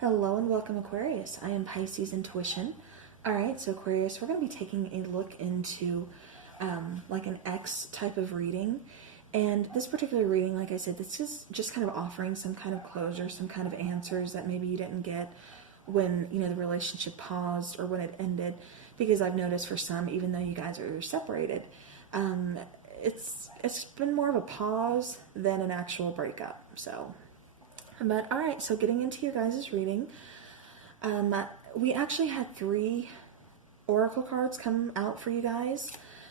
Hello and welcome, Aquarius. I am Pisces Intuition. All right, so Aquarius, we're going to be taking a look into like an X type of reading. And this particular reading, like I said, this is just kind of offering some kind of closure, some kind of answers that maybe you didn't get when, the relationship paused or when it ended. Because I've noticed for some, even though you guys are separated, it's been more of a pause than an actual breakup. But all right, so getting into your guys' reading, we actually had 3 oracle cards come out for you guys.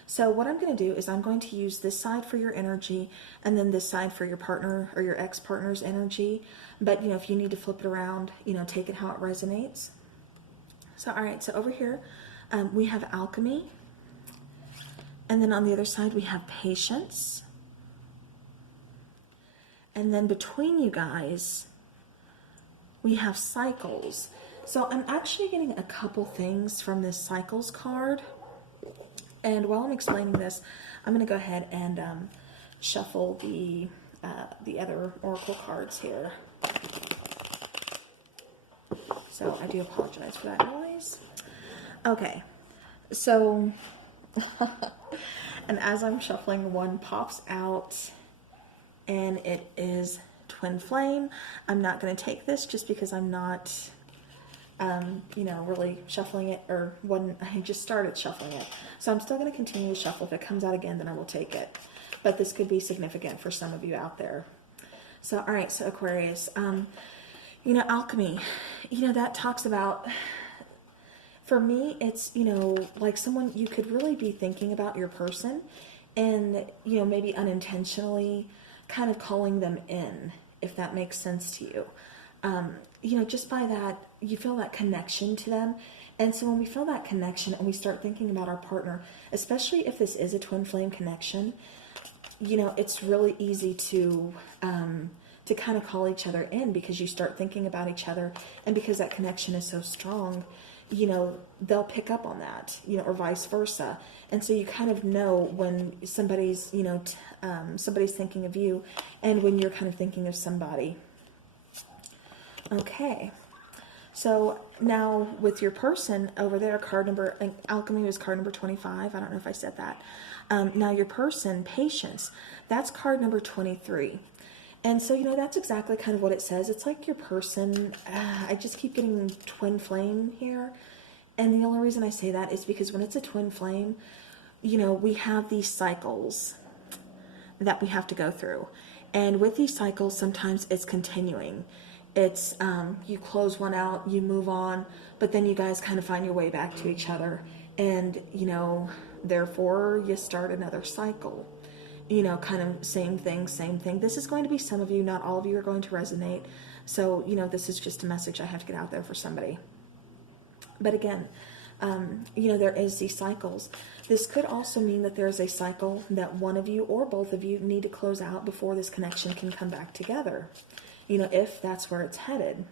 So what I'm going to do is I'm going to use this side for your energy and then this side for your partner or your ex-partner's energy. But, if you need to flip it around, take it how it resonates. So, all right, so over here we have alchemy. And then on the other side we have patience. And then between you guys, we have cycles. So I'm actually getting a couple things from this cycles card. And while I'm explaining this, I'm going to go ahead and shuffle the other oracle cards here. So I do apologize for that noise. Okay, so, and as I'm shuffling, one pops out. And it is Twin Flame. I'm not going to take this just because I'm not, really shuffling it, or when I just started shuffling it. So I'm still going to continue to shuffle. If it comes out again, then I will take it. But this could be significant for some of you out there. So, all right, so Aquarius, alchemy, that talks about, for me, it's, like someone, you could really be thinking about your person and, maybe unintentionally kind of calling them in, if that makes sense to you. Just by that, you feel that connection to them. And so when we feel that connection and we start thinking about our partner, especially if this is a twin flame connection, it's really easy to kind of call each other in because you start thinking about each other. And because that connection is so strong, they'll pick up on that, or vice versa. And so you kind of know when somebody's, somebody's thinking of you and when you're kind of thinking of somebody. Okay. So now with your person over there, card number, alchemy was card number 25. I don't know if I said that. Now your person, patience, that's card number 23. And so, that's exactly kind of what it says. It's like your person, I just keep getting twin flame here. And the only reason I say that is because when it's a twin flame, we have these cycles that we have to go through. And with these cycles, sometimes it's continuing. It's, you close one out, you move on, but then you guys kind of find your way back to each other. And, therefore you start another cycle. Kind of same thing. This is going to be some of you, not all of you are going to resonate. So, this is just a message I have to get out there for somebody. But again, there is these cycles. This could also mean that there's a cycle that one of you or both of you need to close out before this connection can come back together, if that's where it's headed.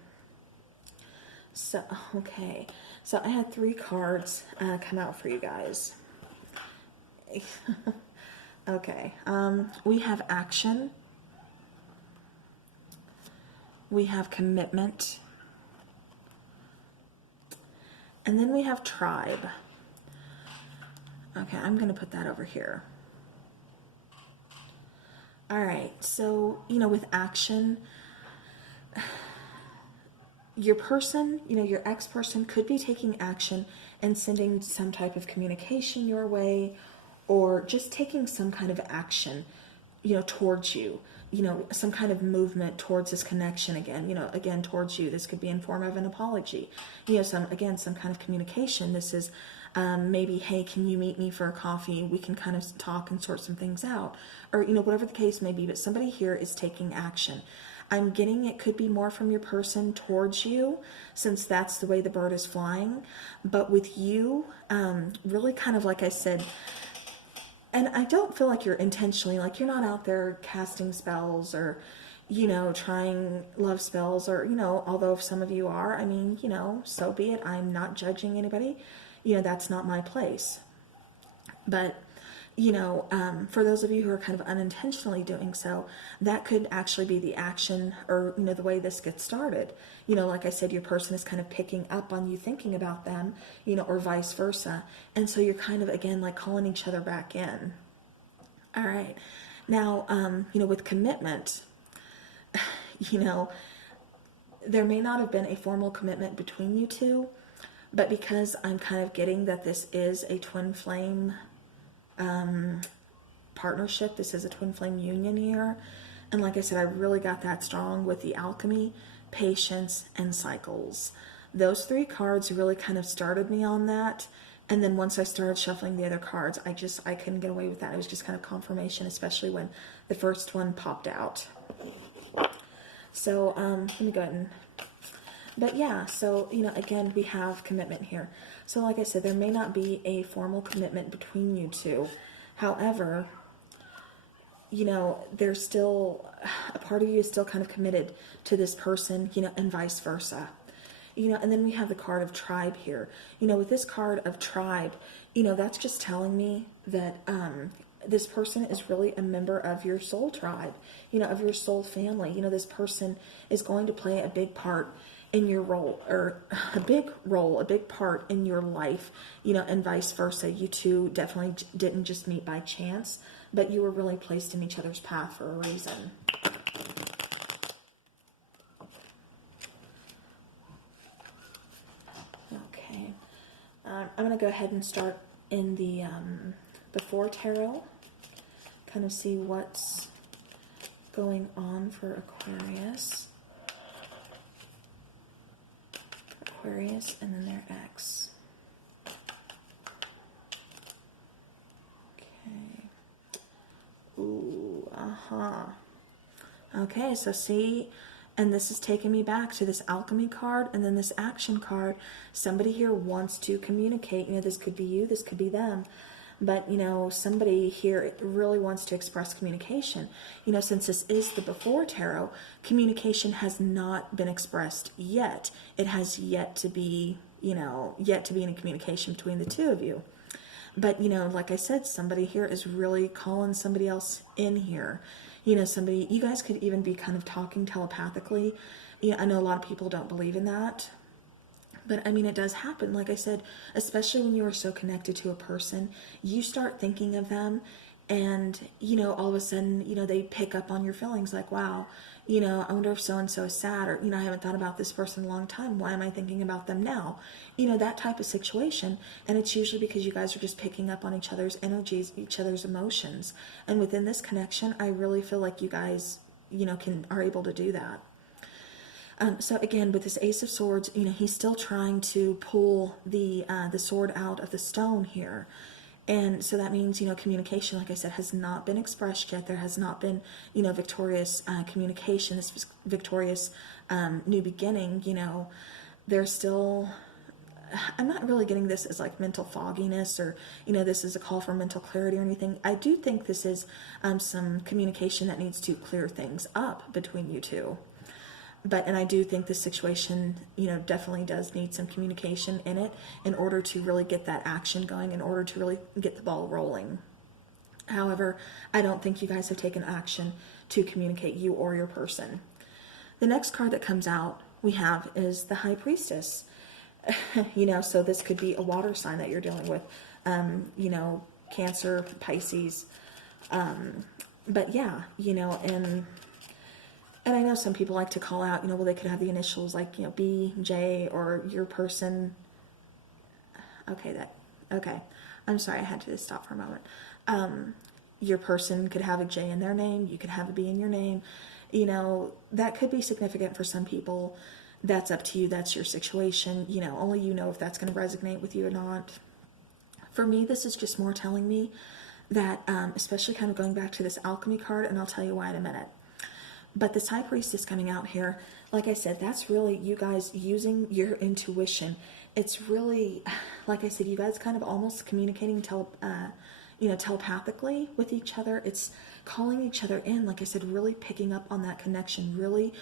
So, okay. So I had 3 cards come out for you guys. Okay, we have action, we have commitment, and then we have tribe. Okay, I'm going to put that over here. All right, so, with action, your person, your ex-person could be taking action and sending some type of communication your way, or just taking some kind of action, towards you, some kind of movement towards this connection again, towards you. This could be in form of an apology, some kind of communication. This is maybe, hey, can you meet me for a coffee? We can kind of talk and sort some things out, or, whatever the case may be, but somebody here is taking action. I'm getting it could be more from your person towards you, since that's the way the bird is flying. But with you, really kind of like I said, and I don't feel like you're intentionally, like you're not out there casting spells or, trying love spells or, although if some of you are, I mean, so be it. I'm not judging anybody. That's not my place. But for those of you who are kind of unintentionally doing so, that could actually be the action, or, the way this gets started. Like I said, your person is kind of picking up on you thinking about them, or vice versa. And so you're kind of, again, like calling each other back in. All right. Now, with commitment, there may not have been a formal commitment between you two, but because I'm kind of getting that this is a twin flame partnership, this is a twin flame union here. And like I said, I really got that strong with the alchemy, patience, and cycles. Those 3 cards really kind of started me on that. And then once I started shuffling the other cards, I couldn't get away with that. It was just kind of confirmation, especially when the first one popped out. So let me go ahead and, but yeah, so, again, we have commitment here. So like I said, there may not be a formal commitment between you two. However, there's still, a part of you is still kind of committed to this person, and vice versa. And then we have the card of tribe here. With this card of tribe, that's just telling me that this person is really a member of your soul tribe, of your soul family. This person is going to play a big part in your role, or a big part in your life, and vice versa. You two definitely didn't just meet by chance, but you were really placed in each other's path for a reason. Okay. I'm going to go ahead and start in the before tarot, kind of see what's going on for Aquarius. Aquarius and then their ex. Okay. Ooh, Okay, so see, and this is taking me back to this alchemy card and then this action card. Somebody here wants to communicate. This could be you, this could be them. But, somebody here really wants to express communication. Since this is the before tarot, communication has not been expressed yet. It has yet to be, yet to be any communication between the two of you. But, like I said, somebody here is really calling somebody else in here. Somebody, you guys could even be kind of talking telepathically. I know a lot of people don't believe in that. But it does happen. Like I said, especially when you are so connected to a person, you start thinking of them, and, all of a sudden, they pick up on your feelings like, wow, I wonder if so-and-so is sad, or, I haven't thought about this person in a long time. Why am I thinking about them now? That type of situation. And it's usually because you guys are just picking up on each other's energies, each other's emotions. And within this connection, I really feel like you guys, are able to do that. So again, with this Ace of Swords, he's still trying to pull the sword out of the stone here. And so that means, communication, like I said, has not been expressed yet. There has not been, victorious communication, this victorious new beginning. There's still, I'm not really getting this as like mental fogginess, or, this is a call for mental clarity or anything. I do think this is some communication that needs to clear things up between you two. And I do think this situation, definitely does need some communication in it in order to really get that action going, in order to really get the ball rolling. However, I don't think you guys have taken action to communicate, you or your person. The next card that comes out we have is the High Priestess. So this could be a water sign that you're dealing with, Cancer, Pisces. But yeah, and I know some people like to call out, well, they could have the initials like, B, J, or your person. Okay. I'm sorry, I had to just stop for a moment. Your person could have a J in their name. You could have a B in your name. That could be significant for some people. That's up to you. That's your situation. Only you know if that's going to resonate with you or not. For me, this is just more telling me that, especially kind of going back to this alchemy card, and I'll tell you why in a minute. But this High Priestess coming out here, like I said, that's really you guys using your intuition. It's really, like I said, you guys kind of almost communicating telepathically with each other. It's calling each other in, like I said, really picking up on that connection, really,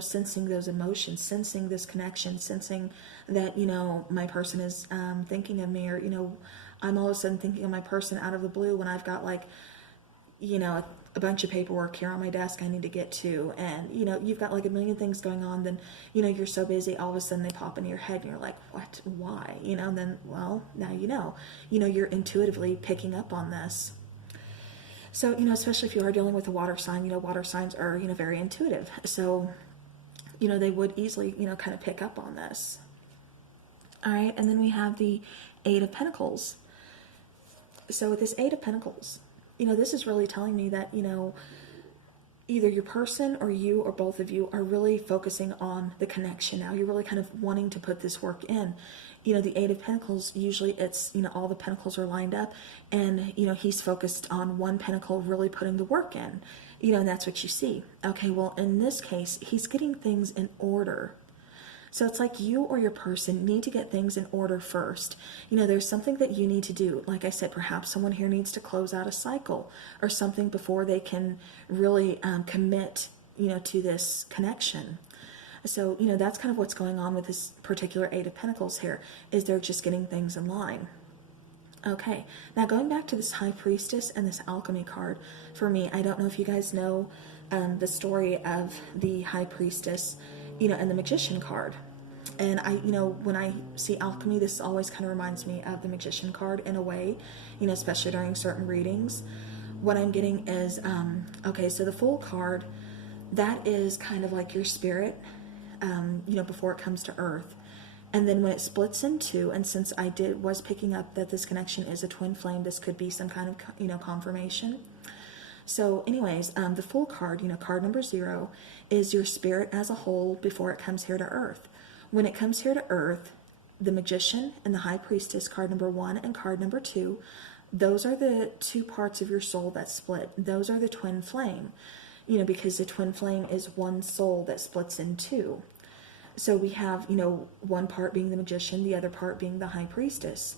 sensing those emotions, sensing this connection, sensing that, my person is thinking of me, or, I'm all of a sudden thinking of my person out of the blue when I've got like, you know, a bunch of paperwork here on my desk I need to get to, and you know, you've got like a million things going on, then you know, you're so busy, all of a sudden they pop into your head and you're like, what, why, you know, and then, well, now you know, you're intuitively picking up on this. So, you know, especially if you are dealing with a water sign, you know, water signs are, you know, very intuitive, so you know, they would easily, you know, kind of pick up on this. All right, and then we have the Eight of Pentacles. So with this Eight of Pentacles, you know, this is really telling me that, you know, either your person or you or both of you are really focusing on the connection now. You're really kind of wanting to put this work in. You know, the Eight of Pentacles, usually it's, you know, all the pentacles are lined up and, you know, he's focused on one pentacle really putting the work in, you know, and that's what you see. Okay, well, in this case, he's getting things in order. So it's like you or your person need to get things in order first. You know, there's something that you need to do. Like I said, perhaps someone here needs to close out a cycle or something before they can really commit, you know, to this connection. So, you know, that's kind of what's going on with this particular Eight of Pentacles here, is they're just getting things in line. Okay, now going back to this High Priestess and this Alchemy card, for me, I don't know if you guys know the story of the High Priestess, you know, and the Magician card. And I, you know, when I see alchemy, this always kind of reminds me of the Magician card in a way, you know, especially during certain readings. What I'm getting is, okay, so the Fool card, that is kind of like your spirit, you know, before it comes to earth. And then when it splits in two, and since I was picking up that this connection is a twin flame, this could be some kind of, you know, confirmation. So anyways, the Fool card, you know, card number 0, is your spirit as a whole before it comes here to earth. When it comes here to earth, the Magician and the High Priestess, card number 1 and card number 2, those are the two parts of your soul that split. Those are the twin flame, you know, because the twin flame is one soul that splits in two. So we have, you know, one part being the Magician, the other part being the High Priestess.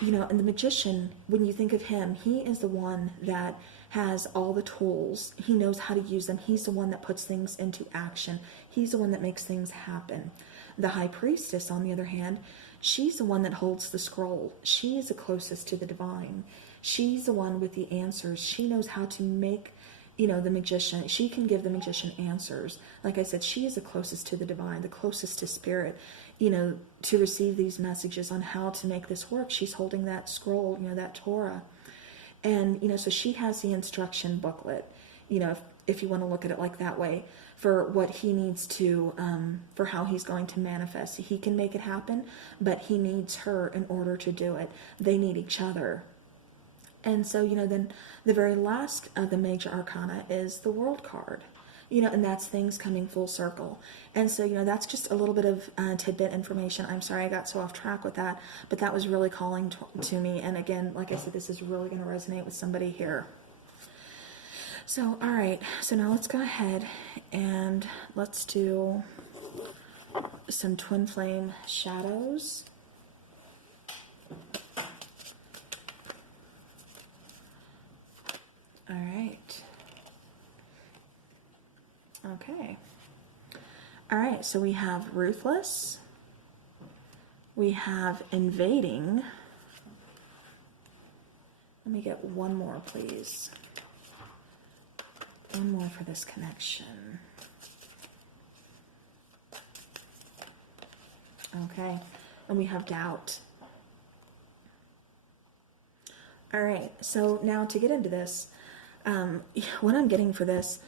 You know, and the Magician, when you think of him, he is the one that has all the tools. He knows how to use them. He's the one that puts things into action. He's the one that makes things happen. The High Priestess, on the other hand, she's the one that holds the scroll. She is the closest to the divine. She's the one with the answers. She knows how to make, you know, the Magician. She can give the Magician answers. Like I said, she is the closest to the divine, the closest to spirit, you know, to receive these messages on how to make this work. She's holding that scroll, you know, that Torah. And, you know, so she has the instruction booklet, you know, if you want to look at it like that way, for what he needs to, for how he's going to manifest. He can make it happen, but he needs her in order to do it. They need each other. And so, you know, then the very last of the major arcana is the World card, you know, and that's things coming full circle. And so, you know, that's just a little bit of tidbit information. I'm sorry I got so off track with that, but that was really calling to me. And again, like I said, this is really going to resonate with somebody here. So, all right, so now let's go ahead and let's do some twin flame shadows. All right. Okay. All right, so we have ruthless. We have invading. Let me get one more, please. One more for this connection. Okay, and we have doubt. All right, so now to get into this, what I'm getting for this,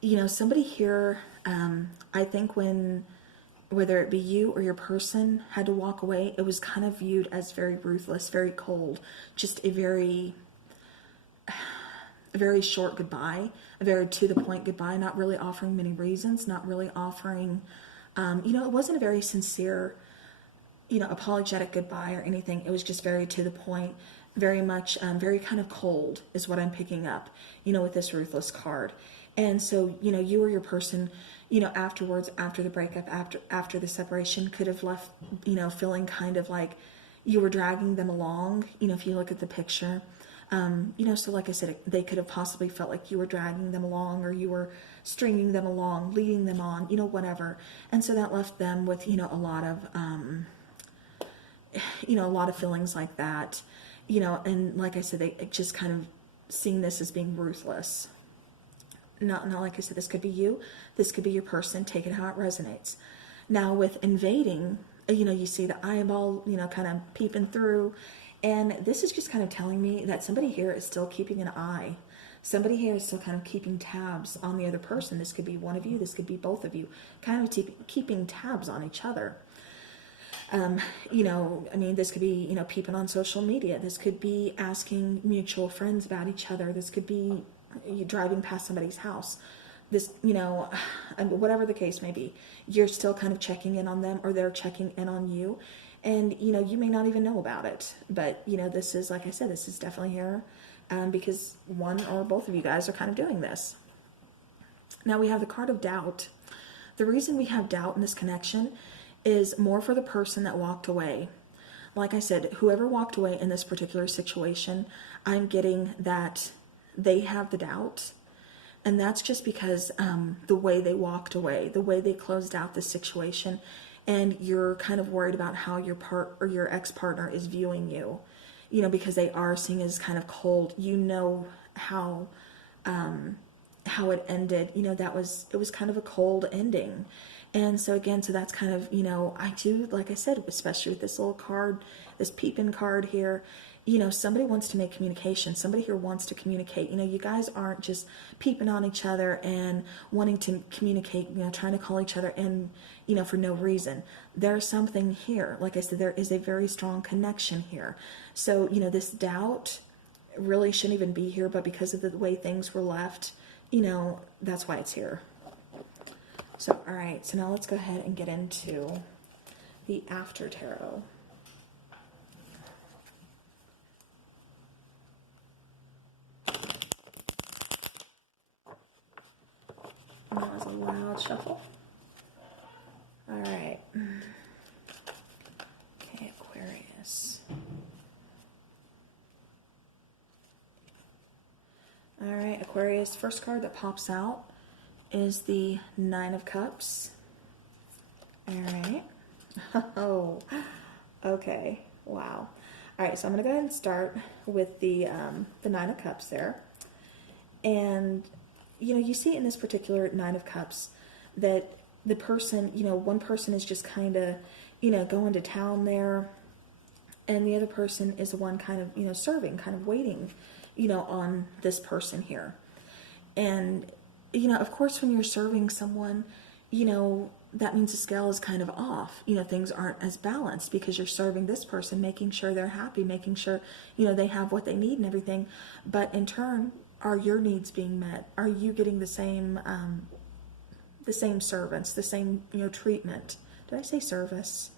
you know, somebody here, I think whether it be you or your person had to walk away, it was kind of viewed as very ruthless, very cold, just a very short goodbye, a very to the point goodbye, not really offering many reasons, not really offering, you know, it wasn't a very sincere, you know, apologetic goodbye or anything. It was just very to the point, very much, very kind of cold is what I'm picking up, you know, with this ruthless card. And so, you know, you or your person, you know, afterwards, after the breakup, after the separation, could have left, you know, feeling kind of like you were dragging them along, you know, if you look at the picture. You know, so like I said, they could have possibly felt like you were dragging them along, or you were stringing them along, leading them on, you know, whatever. And so that left them with, you know, a lot of feelings like that, you know, and like I said, they just kind of seeing this as being ruthless. Not like I said, this could be you, this could be your person, take it how it resonates. Now with invading, you know, you see the eyeball, you know, kind of peeping through, and this is just kind of telling me that somebody here is still keeping an eye. Somebody here is still kind of keeping tabs on the other person. This could be one of you, this could be both of you, kind of keeping tabs on each other. You know, I mean, this could be, you know, peeping on social media. This could be asking mutual friends about each other. This could be you driving past somebody's house. This, you know, whatever the case may be, you're still kind of checking in on them, or they're checking in on you. And, you know, you may not even know about it. But, you know, this is, like I said, this is definitely here because one or both of you guys are kind of doing this. Now we have the card of doubt. The reason we have doubt in this connection is more for the person that walked away. Like I said, whoever walked away in this particular situation, I'm getting that they have the doubt. And that's just because the way they walked away, the way they closed out the situation, and you're kind of worried about how your ex-partner is viewing you, you know, because they are seeing as kind of cold. You know how it ended. You know, it was kind of a cold ending. And so again, so that's kind of, you know, I do, like I said, especially with this little card, this peeping card here, you know, somebody wants to make communication. Somebody here wants to communicate. You know, you guys aren't just peeping on each other and wanting to communicate, you know, trying to call each other in, you know, for no reason. There's something here. Like I said, there is a very strong connection here. So, you know, this doubt really shouldn't even be here, but because of the way things were left, you know, that's why it's here. So, all right, so now let's go ahead and get into the after tarot. That was a loud shuffle. All right. Okay, Aquarius. All right, Aquarius, first card that pops out is the Nine of Cups. All right. Oh, okay. Wow. All right, so I'm going to go ahead and start with the Nine of Cups there. And, you know, you see in this particular Nine of Cups that the person, you know, one person is just kind of, you know, going to town there, and the other person is the one kind of, you know, serving, kind of waiting, you know, on this person here. And, you know, of course, when you're serving someone, you know, that means the scale is kind of off. You know, things aren't as balanced because you're serving this person, making sure they're happy, making sure, you know, they have what they need and everything. But in turn, are your needs being met? Are you getting the same servants, the same, you know, treatment? Did I say service?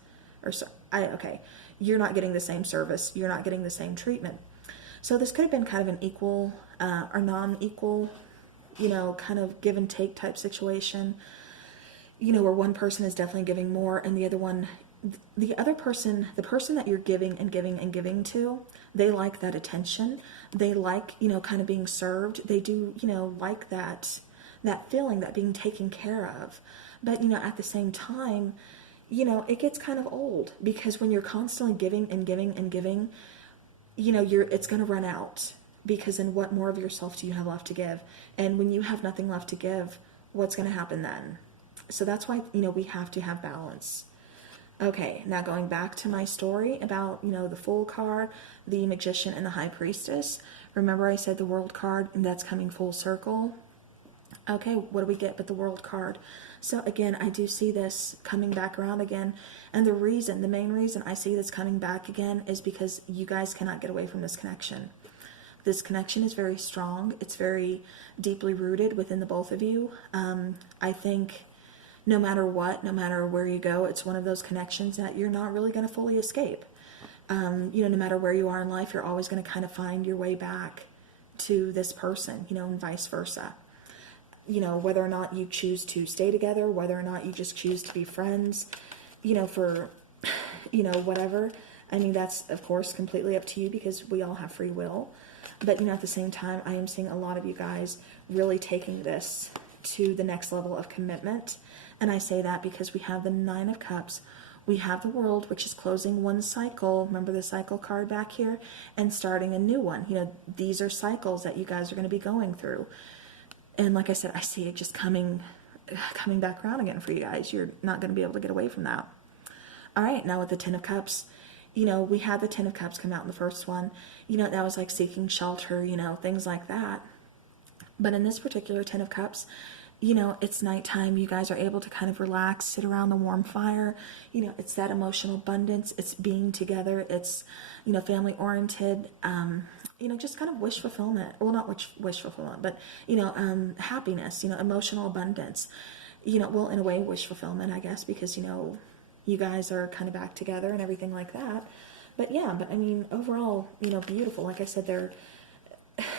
Okay. You're not getting the same service. You're not getting the same treatment. So this could have been kind of an equal or non-equal, you know, kind of give and take type situation, you know, where one person is definitely giving more and the other one, the other person, the person that you're giving and giving and giving to, they like that attention. They like, you know, kind of being served. They do, you know, like that feeling, that being taken care of. But, you know, at the same time, you know, it gets kind of old because when you're constantly giving and giving and giving, you know, it's going to run out. Because then what more of yourself do you have left to give? And when you have nothing left to give, what's going to happen then? So that's why, you know, we have to have balance. Okay, now going back to my story about, you know, the Fool card, the Magician, and the High Priestess. Remember I said the World card, and that's coming full circle? Okay, what do we get but the World card? So again, I do see this coming back around again. And the main reason I see this coming back again is because you guys cannot get away from this connection. This connection is very strong. It's very deeply rooted within the both of you. I think no matter what, no matter where you go, it's one of those connections that you're not really going to fully escape. You know, no matter where you are in life, you're always going to kind of find your way back to this person, you know, and vice versa. You know, whether or not you choose to stay together, whether or not you just choose to be friends, you know, for, you know, whatever. I mean, that's, of course, completely up to you because we all have free will. But, you know, at the same time, I am seeing a lot of you guys really taking this to the next level of commitment. And I say that because we have the Nine of Cups We have the World, which is closing one cycle. Remember the cycle card back here? And starting a new one. You know, these are cycles that you guys are going to be going through. And like I said, I see it just coming back around again for you guys. You're not going to be able to get away from that. All right, now with the Ten of Cups, you know, we had the Ten of Cups come out in the first one. You know, that was like seeking shelter, you know, things like that. But in this particular Ten of Cups, you know, it's nighttime. You guys are able to kind of relax, sit around the warm fire. You know, it's that emotional abundance. It's being together. It's, you know, family oriented. You know, just kind of wish fulfillment. Well, not wish fulfillment, but, you know, happiness, you know, emotional abundance. You know, well, in a way, wish fulfillment, I guess, because, you know, you guys are kind of back together and everything like that. But yeah, but I mean, overall, you know, beautiful. Like I said, they're,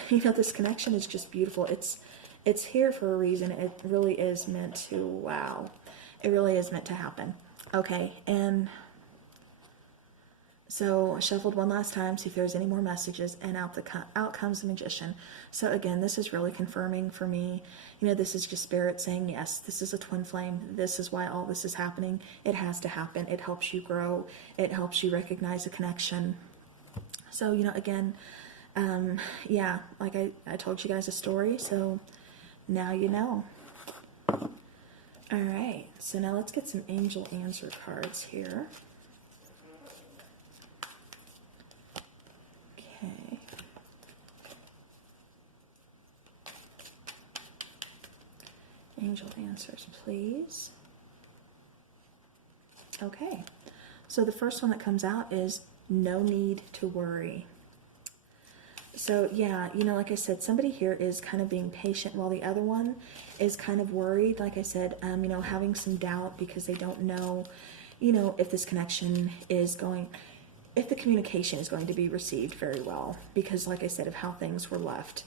you know, this connection is just beautiful. It's here for a reason. It really is meant to, wow. It really is meant to happen. Okay, and so I shuffled one last time, see if there's any more messages, and out comes the Magician. So again, this is really confirming for me. You know, this is just Spirit saying, yes, this is a twin flame. This is why all this is happening. It has to happen. It helps you grow. It helps you recognize a connection. So, you know, again, yeah, like I told you guys a story, so now you know. All right, so now let's get some angel answer cards here. Okay. Angel answers, please. Okay, so the first one that comes out is no need to worry. So yeah, you know, like I said, somebody here is kind of being patient while the other one is kind of worried. Like I said, you know, having some doubt because they don't know, you know, if this connection is going, if the communication is going to be received very well, because like I said, of how things were left.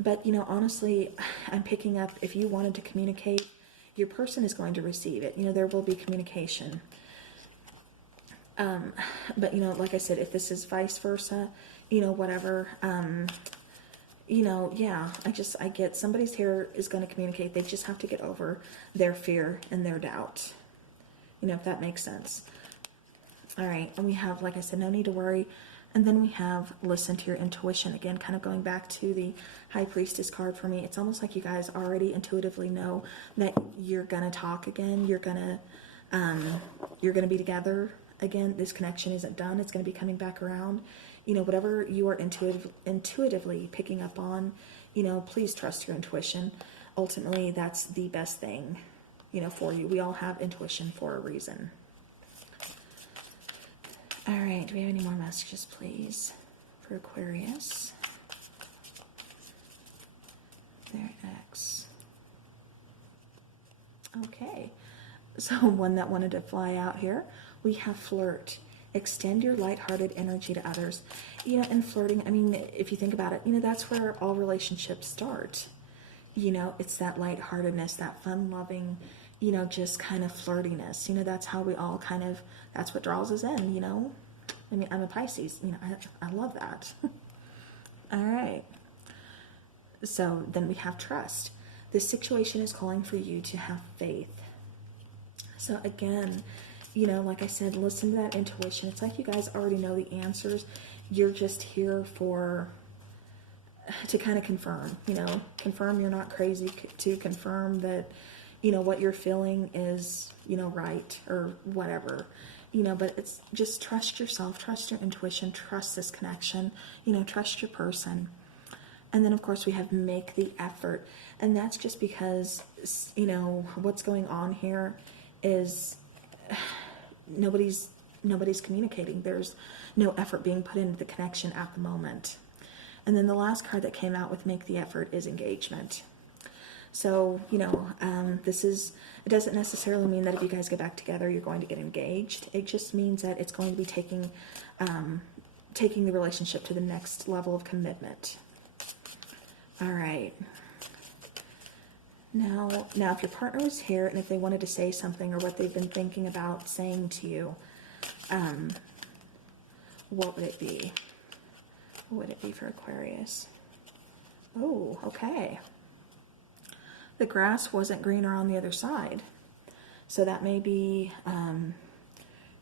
But, you know, honestly, I'm picking up, if you wanted to communicate, your person is going to receive it. You know, there will be communication. But, you know, like I said, if this is vice versa, you know, whatever, you know, yeah, I get somebody's here is going to communicate. They just have to get over their fear and their doubt, you know, if that makes sense. All right. And we have, like I said, no need to worry. And then we have listen to your intuition. Again, kind of going back to the High Priestess card for me. It's almost like you guys already intuitively know that you're going to talk again. You're going to be together again. This connection isn't done. It's going to be coming back around. You know, whatever you are intuitively picking up on, you know, please trust your intuition. Ultimately, that's the best thing, you know, for you. We all have intuition for a reason. All right, do we have any more messages, please, for Aquarius? Their ex. Okay, so one that wanted to fly out here, we have flirt. Extend your lighthearted energy to others. You know, and flirting, I mean, if you think about it, you know, that's where all relationships start. You know, it's that lightheartedness, that fun-loving, you know, just kind of flirtiness. You know, that's how we all kind of, that's what draws us in, you know. I mean, I'm a Pisces, you know, I love that. All right. So then we have trust. This situation is calling for you to have faith. So again, you know, like I said, listen to that intuition. It's like you guys already know the answers. You're just here to kind of confirm, you know, confirm you're not crazy, to confirm that, you know, what you're feeling is, you know, right or whatever, you know, but it's just trust yourself, trust your intuition, trust this connection, you know, trust your person. And then, of course, we have make the effort. And that's just because, you know, what's going on here is nobody's communicating. There's no effort being put into the connection at the moment. And then the last card that came out with make the effort is engagement. So, you know, it doesn't necessarily mean that if you guys get back together, you're going to get engaged. It just means that it's going to be taking the relationship to the next level of commitment. All right. Now, if your partner was here and if they wanted to say something or what they've been thinking about saying to you, what would it be? What would it be for Aquarius? Oh, okay. The grass wasn't greener on the other side. So that may be,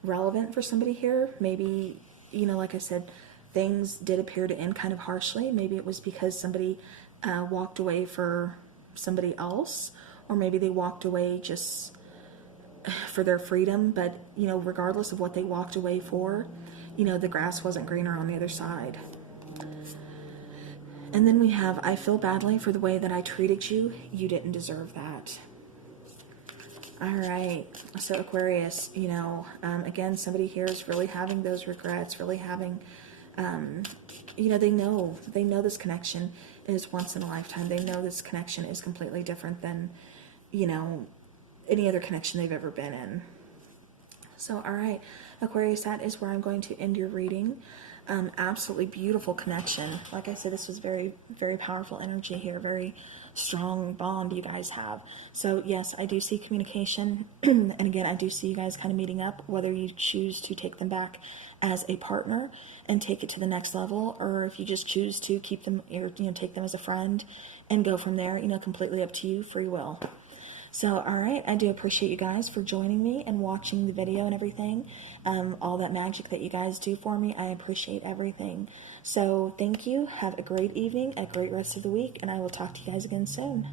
relevant for somebody here. Maybe, you know, like I said, things did appear to end kind of harshly. Maybe it was because somebody walked away for somebody else, or maybe they walked away just for their freedom. But, you know, regardless of what they walked away for, you know, the grass wasn't greener on the other side. And then we have, I feel badly for the way that I treated you. You didn't deserve that. All right. So Aquarius, you know, again, somebody here is really having those regrets, really having, you know, they know this connection is once in a lifetime. They know this connection is completely different than, you know, any other connection they've ever been in. So, all right, Aquarius, that is where I'm going to end your reading. Absolutely beautiful connection. Like I said, this was very, very powerful energy here, very strong bond you guys have. So yes, I do see communication. And again, I do see you guys kind of meeting up, whether you choose to take them back as a partner and take it to the next level, or if you just choose to keep them, or, you know, take them as a friend and go from there, you know, completely up to you, free will. So, all right, I do appreciate you guys for joining me and watching the video and everything. All that magic that you guys do for me, I appreciate everything. So, thank you. Have a great evening, a great rest of the week, and I will talk to you guys again soon.